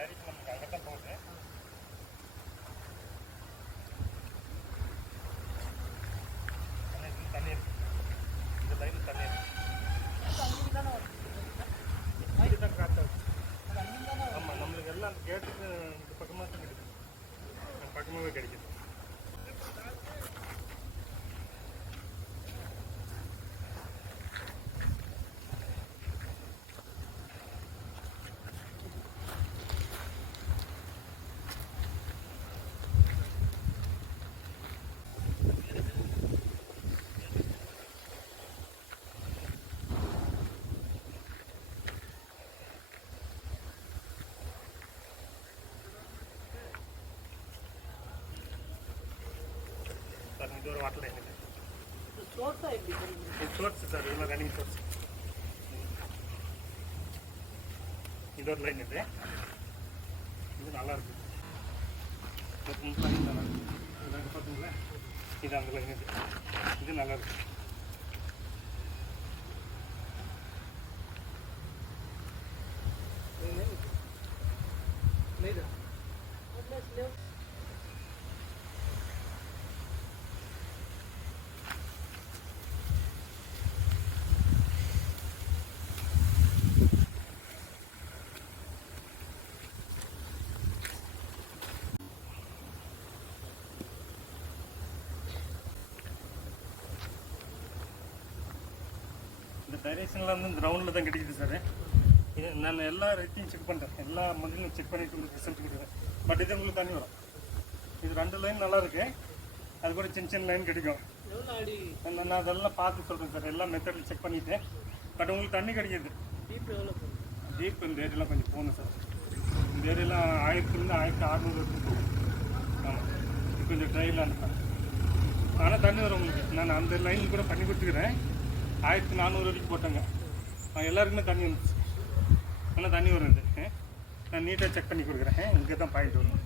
Direct நமக்கு அங்கே தான் போகுது. தண்ணி இருக்கு, இந்த லைன் தண்ணி இருக்கு. இதுதான் காற்று. ஆமாம், நம்மளுக்கு எல்லாம் அந்த கேட்டுக்கு இந்த பக்கமாக தான் கிடைக்குது, பக்கமாகவே கிடைக்குது. இது ஒரு வாட்டர் லைன் இது. சோர்ஸ் சார், இதெல்லாம் ரன்னிங் சோர்ஸ். இது ஒரு லைன் இது. இது நல்லா இருக்கு. பார்த்தீங்களா, இது அந்த லைன் இது. இது நல்லா இருக்கு. இந்த டைரக்ஷனில் வந்து இந்த ரவுண்டில் தான் கிடைக்குது சார். இது நான் எல்லா ரேட்டையும் செக் பண்ணுறேன், எல்லா மதிலும் செக் பண்ணிவிட்டு உங்களுக்கு ரிசல்ட் கொடுக்குறேன். பட் இது உங்களுக்கு தண்ணி வரும். இது 2 லைன் நல்லா இருக்கு, அது கூட சின்ன சின்ன லைன் கிடைக்கும். நான் அதெல்லாம் பார்த்து சொல்கிறேன் சார், எல்லா மெத்தடில் செக் பண்ணிவிட்டேன். பட் உங்களுக்கு தண்ணி கிடைக்கிது. டீப் இந்த ஏரியாலாம் கொஞ்சம் போகணும் சார். இந்த ஏரியாலாம் 1000 1600 வரைக்கும் போகும். ஆமாம், இப்போ இந்த ட்ரையில் அனுப்பேன். ஆனால் தண்ணி வரும் உங்களுக்கு. நான் அந்த லைன் கூட பண்ணி கொடுத்துக்கிறேன். 1400 வரைக்கும் போட்டாங்க. எல்லாருக்குமே தண்ணி வந்துச்சு. ஆனால் தண்ணி வரும். நான் நீட்டாக செக் பண்ணி கொடுக்குறேன். இங்கே தான் பாயிண்ட் வரும்.